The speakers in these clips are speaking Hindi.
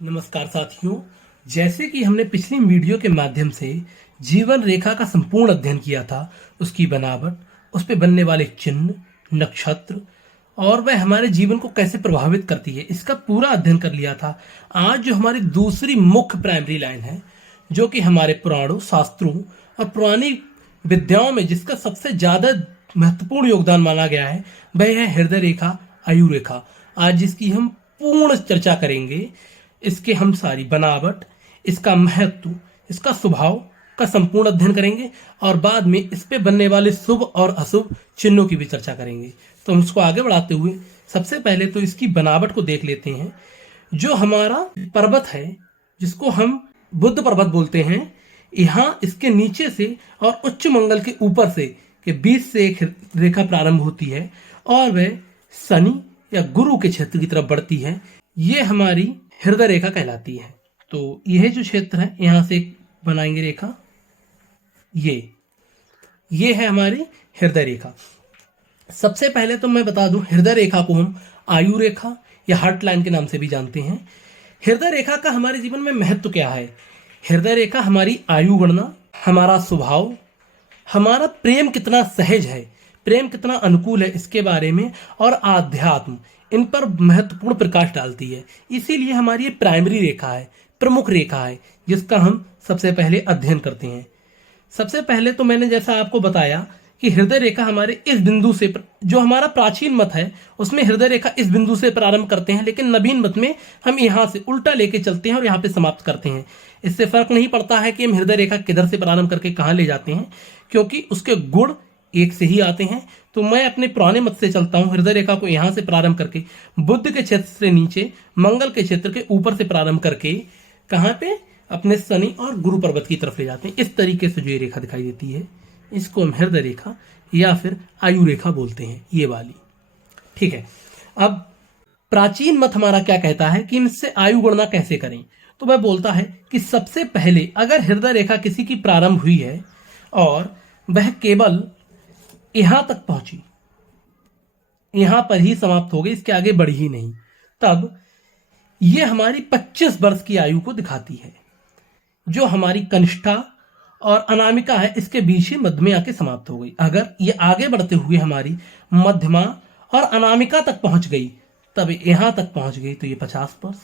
नमस्कार साथियों। जैसे कि हमने पिछली वीडियो के माध्यम से जीवन रेखा का संपूर्ण अध्ययन किया था, उसकी बनावट, उस पे बनने वाले चिन्ह, नक्षत्र और वह हमारे जीवन को कैसे प्रभावित करती है, इसका पूरा अध्ययन कर लिया था। आज जो हमारी दूसरी मुख्य प्राइमरी लाइन है, जो कि हमारे पुराणों, शास्त्रों और पुरानी विद्याओं में जिसका सबसे ज्यादा महत्वपूर्ण योगदान माना गया है, वह है हृदय रेखा, आयु रेखा। आज इसकी हम पूर्ण चर्चा करेंगे। इसके हम सारी बनावट, इसका महत्व, इसका स्वभाव का संपूर्ण अध्ययन करेंगे और बाद में इस पे बनने वाले शुभ और अशुभ चिन्हों की भी चर्चा करेंगे। तो हम इसको आगे बढ़ाते हुए सबसे पहले तो इसकी बनावट को देख लेते हैं। जो हमारा पर्वत है, जिसको हम बुद्ध पर्वत बोलते हैं, यहाँ इसके नीचे से और उच्च मंगल के ऊपर से के बीच से एक रेखा प्रारंभ होती है और वह शनि या गुरु के क्षेत्र की तरफ बढ़ती है। ये हमारी हृदय रेखा कहलाती है। तो यह जो क्षेत्र है, यहां से बनाएंगे रेखा, ये है हमारी हृदय रेखा। सबसे पहले तो मैं बता दूं, हृदय रेखा को हम आयु रेखा या हार्ट लाइन के नाम से भी जानते हैं। हृदय रेखा का हमारे जीवन में महत्व क्या है? हृदय रेखा हमारी आयु गणना, हमारा स्वभाव, हमारा प्रेम कितना सहज है, प्रेम कितना अनुकूल है, इसके बारे में और आध्यात्म, इन पर महत्वपूर्ण प्रकाश डालती है। इसीलिए हमारी ये प्राइमरी रेखा है, प्रमुख रेखा है, जिसका हम सबसे पहले अध्ययन करते हैं। सबसे पहले तो मैंने जैसा आपको बताया कि हृदय रेखा हमारे इस बिंदु से, जो हमारा प्राचीन मत है उसमें हृदय रेखा इस बिंदु से प्रारंभ करते हैं, लेकिन नवीन मत में हम यहाँ से उल्टा लेके चलते हैं और यहाँ पे समाप्त करते हैं। इससे फर्क नहीं पड़ता है कि हम हृदय रेखा किधर से प्रारंभ करके कहाँ ले जाते हैं, क्योंकि उसके गुण एक से ही आते हैं। तो मैं अपने पुराने मत से चलता हूं, हृदय रेखा को यहां से प्रारंभ करके बुध के क्षेत्र से नीचे मंगल के क्षेत्र के ऊपर से प्रारंभ करके कहां पे, अपने शनि और गुरु पर्वत की तरफ ले जाते हैं। इस तरीके से जो ये रेखा दिखाई देती है, इसको हम हृदय रेखा या फिर आयु रेखा बोलते हैं, ये वाली। ठीक है। अब प्राचीन मत हमारा क्या कहता है कि इनसे आयु गणना कैसे करें? तो वह बोलता है कि सबसे पहले अगर हृदय रेखा किसी की प्रारंभ हुई है और वह केवल यहां तक पहुंची, यहां पर ही समाप्त हो गई, इसके आगे बढ़ी ही नहीं, तब यह हमारी 25 वर्ष की आयु को दिखाती है। जो हमारी कनिष्ठा और अनामिका है, इसके बीच ही मध्य में आके समाप्त हो गई। अगर ये आगे बढ़ते हुए हमारी मध्यमा और अनामिका तक पहुंच गई, तब यहां तक पहुंच गई, तो ये 50 वर्ष।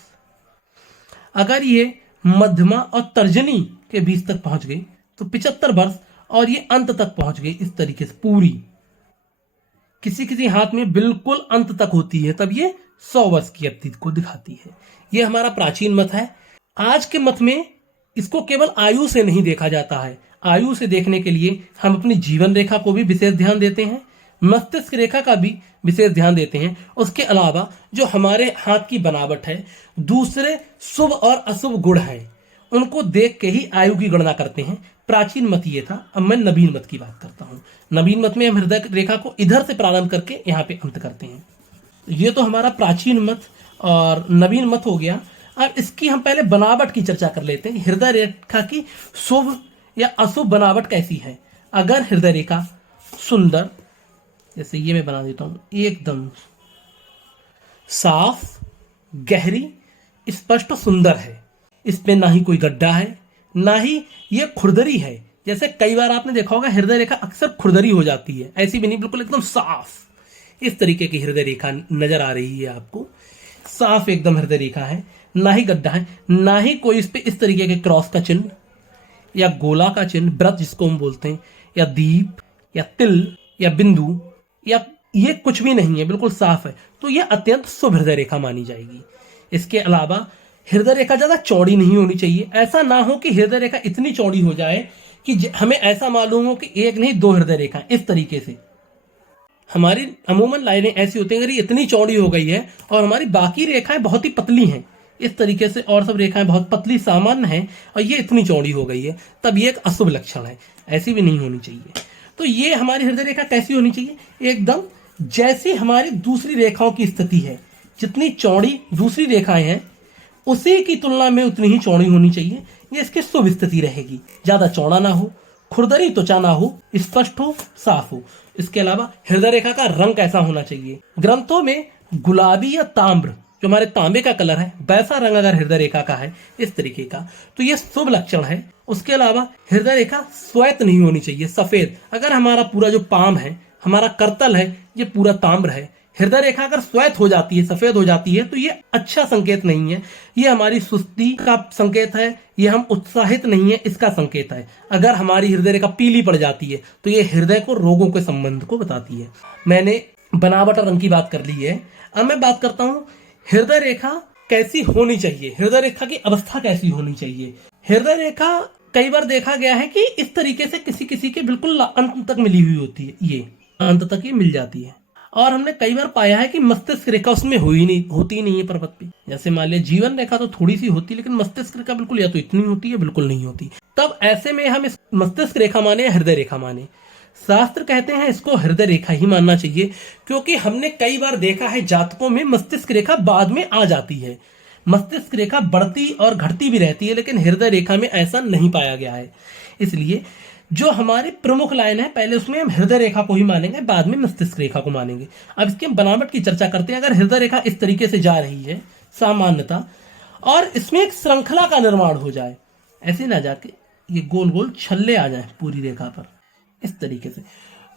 अगर ये मध्यमा और तर्जनी के बीच तक पहुंच गई तो 75 वर्ष, और ये अंत तक पहुंच गई। इस तरीके से पूरी, किसी किसी हाथ में बिल्कुल अंत तक होती है, तब ये 100 वर्ष की अवधि को दिखाती है। ये हमारा प्राचीन मत है। आज के मत में इसको केवल आयु से नहीं देखा जाता है। आयु से देखने के लिए हम अपनी जीवन रेखा को भी विशेष ध्यान देते हैं, मस्तिष्क रेखा का भी विशेष ध्यान देते हैं। उसके अलावा जो हमारे हाथ की बनावट है, दूसरे शुभ और अशुभ गुण हैं, उनको देख के ही आयु की गणना करते हैं। प्राचीन मत ये था। अब मैं नवीन मत की बात करता हूं। नवीन मत में हम हृदय रेखा को इधर से प्रारंभ करके यहाँ पे अंत करते हैं। ये तो हमारा प्राचीन मत और नवीन मत हो गया। अब इसकी हम पहले बनावट की चर्चा कर लेते हैं। हृदय रेखा की शुभ या अशुभ बनावट कैसी है? अगर हृदय रेखा सुंदर, जैसे ये मैं बना देता हूं, एकदम साफ, गहरी, स्पष्ट, सुंदर है, इसमें ना ही कोई गड्ढा है, ना ही ये खुरदरी है। जैसे कई बार आपने देखा होगा हृदय रेखा अक्सर खुरदरी हो जाती है, ऐसी भी नहीं, बिल्कुल एकदम साफ। इस तरीके की हृदय रेखा नजर आ रही है आपको, साफ एकदम हृदय रेखा है, ना ही गड्ढा है, ना ही कोई इस पे इस तरीके के क्रॉस का चिन्ह या गोला का चिन्ह, व्रत जिसको हम बोलते हैं, या दीप या तिल या बिंदु, या ये कुछ भी नहीं है, बिल्कुल साफ है। तो यह अत्यंत शुभ हृदय रेखा मानी जाएगी। इसके अलावा हृदय रेखा ज्यादा चौड़ी नहीं होनी चाहिए। ऐसा ना हो कि हृदय रेखा इतनी चौड़ी हो जाए कि हमें ऐसा मालूम हो कि एक नहीं 2 हृदय रेखा। इस तरीके से हमारी अमूमन लाइनें ऐसी होती हैं, अगर ये इतनी चौड़ी हो गई है और हमारी बाकी रेखाएं बहुत ही पतली हैं, इस तरीके से, और सब रेखाएं बहुत पतली सामान्य हैं, और ये इतनी चौड़ी हो गई है, तब ये एक अशुभ लक्षण है। ऐसी भी नहीं होनी चाहिए। तो ये हमारी हृदय रेखा कैसी होनी चाहिए? एकदम जैसी हमारी दूसरी रेखाओं की स्थिति है, जितनी चौड़ी दूसरी रेखाएं हैं उसी की तुलना में उतनी ही चौड़ी होनी चाहिए। ये इसकी शुभ स्थिति रहेगी। ज्यादा चौड़ा ना हो, खुरदरी त्वचा ना हो, स्पष्ट हो, साफ हो। इसके अलावा हृदय रेखा का रंग कैसा होना चाहिए? ग्रंथों में गुलाबी या ताम्र जो हमारे तांबे का कलर है वैसा रंग अगर हृदय रेखा का है इस तरीके का, तो ये शुभ लक्षण है। उसके अलावा हृदय रेखा श्वेत नहीं होनी चाहिए, सफेद। अगर हमारा पूरा जो पाम है, हमारा करतल है, ये पूरा ताम्र है, हृदय रेखा अगर श्वेत हो जाती है, सफेद हो जाती है, तो ये अच्छा संकेत नहीं है। ये हमारी सुस्ती का संकेत है, ये हम उत्साहित नहीं है इसका संकेत है। अगर हमारी हृदय रेखा पीली पड़ जाती है तो ये हृदय को रोगों के संबंध को बताती है। मैंने बनावट और रंग की बात कर ली है। अब मैं बात करता हूं हृदय रेखा कैसी होनी चाहिए, हृदय रेखा की अवस्था कैसी होनी चाहिए। हृदय रेखा कई बार देखा गया है कि इस तरीके से किसी किसी के बिल्कुल अंत तक मिली हुई होती है, ये अंत तक ये मिल जाती है। और हमने कई बार पाया है कि मस्तिष्क रेखा उसमें होती नहीं है पर्वत पे। जैसे मान लिया जीवन रेखा तो थोड़ी सी होती है, लेकिन मस्तिष्क रेखा बिल्कुल या तो इतनी होती है बिल्कुल नहीं होती। तब ऐसे में हम इस मस्तिष्क रेखा माने या हृदय रेखा माने, शास्त्र कहते हैं इसको हृदय रेखा ही मानना चाहिए, क्योंकि हमने कई बार देखा है जातकों में मस्तिष्क रेखा बाद में आ जाती है। मस्तिष्क रेखा बढ़ती और घटती भी रहती है, लेकिन हृदय रेखा में ऐसा नहीं पाया गया है। इसलिए जो हमारे प्रमुख लाइन है, पहले उसमें हम हृदय रेखा को ही मानेंगे, बाद में मस्तिष्क रेखा को मानेंगे। अब इसकी बनावट की चर्चा करते हैं। अगर हृदय रेखा इस तरीके से जा रही है सामान्यता, और इसमें एक श्रृंखला का निर्माण हो जाए, ऐसे ना जाके ये गोल गोल छल्ले आ जाए पूरी रेखा पर इस तरीके से,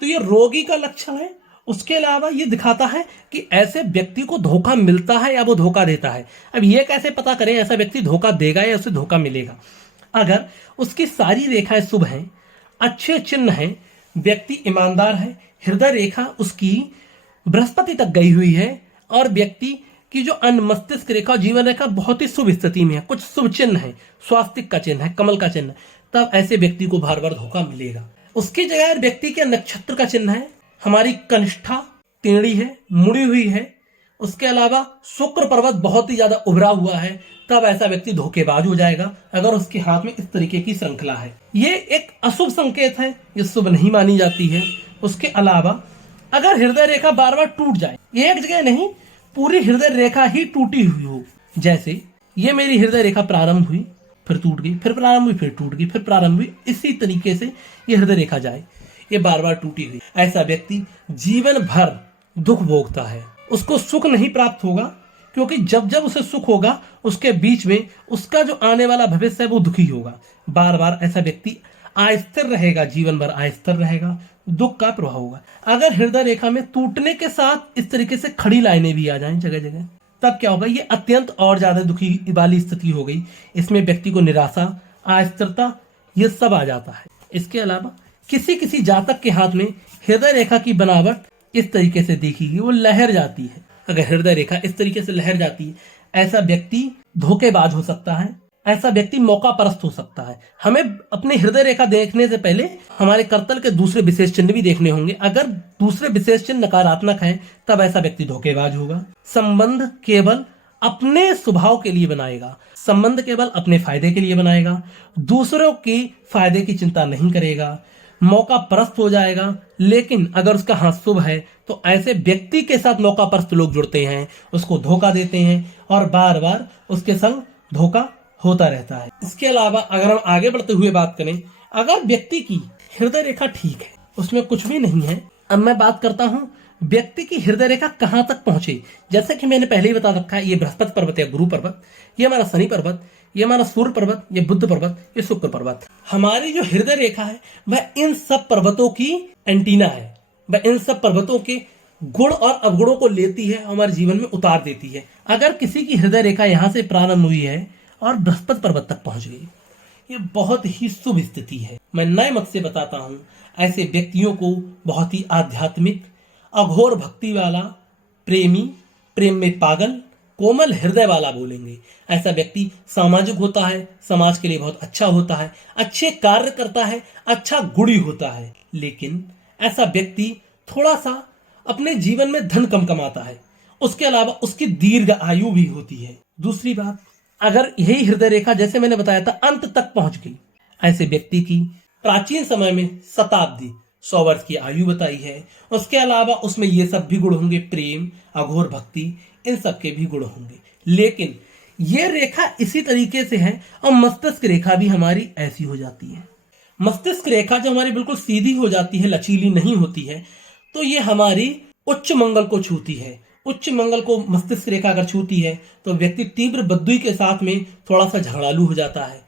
तो ये रोगी का लक्षण है। उसके अलावा ये दिखाता है कि ऐसे व्यक्ति को धोखा मिलता है या वो धोखा देता है। अब ये कैसे पता करें ऐसा व्यक्ति धोखा देगा या उसे धोखा मिलेगा? अगर उसकी सारी रेखाएं शुभ हैं, अच्छे चिन्ह हैं, व्यक्ति ईमानदार है, हृदय रेखा उसकी बृहस्पति तक गई हुई है, और व्यक्ति की जो अन्य मस्तिष्क रेखा जीवन रेखा बहुत ही शुभ स्थिति में है, कुछ शुभ चिन्ह है, स्वास्तिक का चिन्ह है, कमल का चिन्ह, तब ऐसे व्यक्ति को बार बार धोखा मिलेगा। उसकी जगह व्यक्ति के नक्षत्र का चिन्ह है, हमारी कनिष्ठा टेढ़ी है, मुड़ी हुई है, उसके अलावा शुक्र पर्वत बहुत ही ज्यादा उभरा हुआ है, तब ऐसा व्यक्ति धोखेबाज हो जाएगा। अगर उसके हाथ में इस तरीके की श्रृंखला है, ये एक अशुभ संकेत है, ये शुभ नहीं मानी जाती है। उसके अलावा अगर हृदय रेखा बार बार टूट जाए, ये एक जगह नहीं, पूरी हृदय रेखा ही टूटी हुई हो, जैसे ये मेरी हृदय रेखा प्रारंभ हुई, फिर टूट गई, फिर प्रारंभ हुई, फिर टूट गई, फिर प्रारंभ हुई, इसी तरीके से ये हृदय रेखा जाए, ये बार बार टूटी हुई, ऐसा व्यक्ति जीवन भर दुख भोगता है, उसको सुख नहीं प्राप्त होगा, क्योंकि जब जब उसे सुख होगा उसके बीच में उसका जो आने वाला भविष्य है वो दुखी होगा। बार बार ऐसा व्यक्ति अस्थिर रहेगा, जीवन भर अस्थिर रहेगा, दुख का प्रभाव होगा। अगर हृदय रेखा में टूटने के साथ इस तरीके से खड़ी लाइनें भी आ जाएं जगह जगह, तब क्या होगा? ये अत्यंत और ज्यादा दुखी वाली स्थिति हो गई। इसमें व्यक्ति को निराशा, अस्थिरता, ये सब आ जाता है। इसके अलावा किसी किसी जातक के हाथ में हृदय रेखा की बनावट इस तरीके से देखिए, वो लहर जाती है। अगर हृदय रेखा इस तरीके से लहर जाती है, ऐसा व्यक्ति धोखेबाज हो सकता है, ऐसा व्यक्ति मौका परस्त हो सकता है। हमें अपने हृदय रेखा देखने से पहले हमारे करतल के दूसरे विशेष चिन्ह भी देखने होंगे। अगर दूसरे विशेष चिन्ह नकारात्मक हैं, तब ऐसा व्यक्ति धोखेबाज होगा। संबंध केवल अपने स्वभाव के लिए बनाएगा, संबंध केवल अपने फायदे के लिए बनाएगा, दूसरों की फायदे की चिंता नहीं करेगा, मौका परस्त हो जाएगा। लेकिन अगर उसका हाथ शुभ है तो ऐसे व्यक्ति के साथ मौका परस्त लोग जुड़ते हैं, उसको धोखा देते हैं, और बार बार उसके संग धोखा होता रहता है। इसके अलावा अगर हम आगे बढ़ते हुए बात करें, अगर व्यक्ति की हृदय रेखा ठीक है, उसमें कुछ भी नहीं है, अब मैं बात करता हूं व्यक्ति की हृदय रेखा कहां तक पहुंचे। जैसे कि मैंने पहले ही बता रखा है, ये बृहस्पति पर्वत या गुरु पर्वत, ये हमारा शनि पर्वत, ये हमारा सूर्य पर्वत, ये बुध पर्वत, ये शुक्र पर्वत। हमारी जो हृदय रेखा है वह इन सब पर्वतों की एंटीना है, वह इन सब पर्वतों के गुण और अवगुणों को लेती है, हमारे जीवन में उतार देती है। अगर किसी की हृदय रेखा यहाँ से प्रारंभ हुई है और बृहस्पति पर्वत तक पहुंच गई, ये बहुत ही शुभ स्थिति है। मैं नए मत से बताता हूं, ऐसे व्यक्तियों को बहुत ही आध्यात्मिक, अघोर भक्ति वाला, प्रेमी, प्रेम में पागल, कोमल हृदय वाला बोलेंगे। ऐसा व्यक्ति सामाजिक होता है, समाज के लिए बहुत अच्छा होता है, अच्छे कार्य करता है, अच्छा गुणी होता है। लेकिन ऐसा व्यक्ति थोड़ा सा अपने जीवन में धन कम कमाता है, उसके अलावा उसकी दीर्घ आयु भी होती है। दूसरी बात, अगर यही हृदय रेखा जैसे मैंने बताया था अंत तक पहुंच गई, ऐसे व्यक्ति की प्राचीन समय में शताब्दी 100 वर्ष की आयु बताई है। उसके अलावा उसमें ये सब भी गुण होंगे, प्रेम, अघोर भक्ति, इन सब के भी गुण होंगे। लेकिन ये रेखा इसी तरीके से है, और मस्तिष्क रेखा भी हमारी ऐसी हो जाती है। मस्तिष्क रेखा जो हमारी बिल्कुल सीधी हो जाती है, लचीली नहीं होती है, तो ये हमारी उच्च मंगल को छूती है। उच्च मंगल को मस्तिष्क रेखा अगर छूती है तो व्यक्ति तीव्र बद्दुई के साथ में थोड़ा सा झगड़ालू हो जाता है।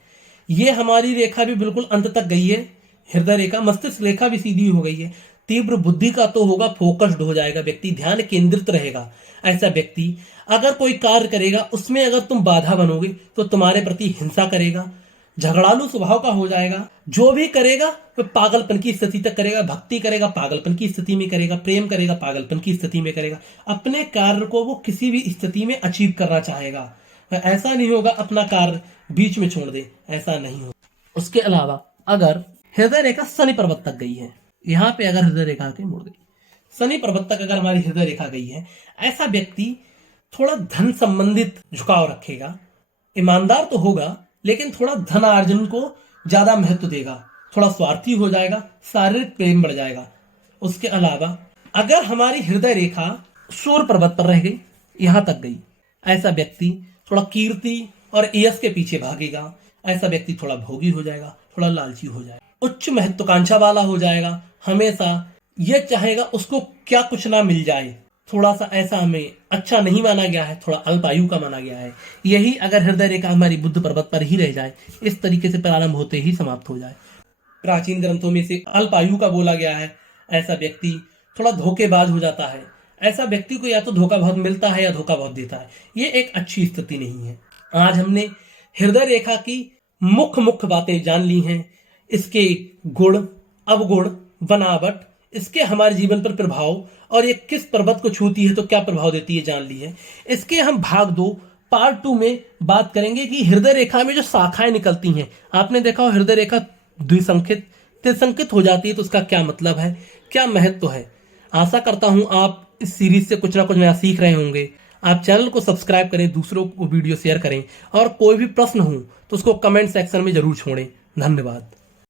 ये हमारी रेखा भी बिल्कुल अंत तक गई है, हृदय रेखा, मस्तिष्क रेखा भी सीधी हो गई है। तीव्र बुद्धि का तो होगा, फोकस्ड हो जाएगा व्यक्ति, ध्यान केंद्रित रहेगा। ऐसा व्यक्ति अगर कोई कार्य करेगा उसमें अगर तुम बाधा बनोगे तो तुम्हारे प्रति हिंसा करेगा, झगड़ालू स्वभाव का हो जाएगा। जो भी करेगा वह पागलपन की स्थिति तक करेगा, भक्ति करेगा पागलपन की स्थिति में करेगा, प्रेम करेगा पागलपन की स्थिति में करेगा। अपने कार्य को वो किसी भी स्थिति में अचीव करना चाहेगा। ऐसा नहीं होगा अपना कार्य बीच में छोड़ दे, ऐसा नहीं होगा। उसके अलावा अगर हृदय रेखा शनि पर्वत तक गई है, यहाँ पे अगर हृदय रेखा के मुड़ गई, शनि पर्वत तक अगर हमारी हृदय रेखा गई है, ऐसा व्यक्ति थोड़ा धन संबंधित झुकाव रखेगा। ईमानदार तो होगा लेकिन थोड़ा धन अर्जन को ज्यादा महत्व देगा, थोड़ा स्वार्थी हो जाएगा, शारीरिक प्रेम बढ़ जाएगा। उसके अलावा अगर हमारी हृदय रेखा सूर्य पर्वत पर रह गई, यहां तक गई, ऐसा व्यक्ति थोड़ा कीर्ति और यश के पीछे भागेगा। ऐसा व्यक्ति थोड़ा भोगी हो जाएगा, थोड़ा लालची हो जाएगा, उच्च महत्वाकांक्षा वाला हो जाएगा। हमेशा यह चाहेगा उसको क्या कुछ ना मिल जाए, थोड़ा सा ऐसा हमें अच्छा नहीं माना गया है, थोड़ा अल्पायु का माना गया है। यही अगर हृदय रेखा हमारी बुध पर्वत पर ही रह जाए, इस तरीके से प्रारंभ होते ही समाप्त हो जाए। प्राचीन ग्रंथों में से अल्पायु का बोला गया है। ऐसा व्यक्ति थोड़ा धोखेबाज हो जाता है। ऐसा व्यक्ति को या तो धोखा बहुत मिलता है या धोखा बहुत देता है। ये एक अच्छी स्थिति नहीं है। आज हमने हृदय रेखा की मुख्य बातें जान ली हैं, इसके गुण, अवगुण, बनावट, इसके हमारे जीवन पर प्रभाव और ये किस पर्वत को छूती है तो क्या प्रभाव देती है जान ली है। इसके हम भाग 2 पार्ट 2 में बात करेंगे कि हृदय रेखा में जो शाखाएं निकलती हैं, आपने देखा हो हृदय रेखा द्विसंखित, त्रिसंखित हो जाती है तो उसका क्या मतलब है, क्या महत्व है। आशा करता हूं आप इस सीरीज से कुछ ना कुछ नया सीख रहे होंगे। आप चैनल को सब्सक्राइब करें, दूसरों को वीडियो शेयर करें और कोई भी प्रश्न हो तो उसको कमेंट सेक्शन में जरूर छोड़ें। धन्यवाद।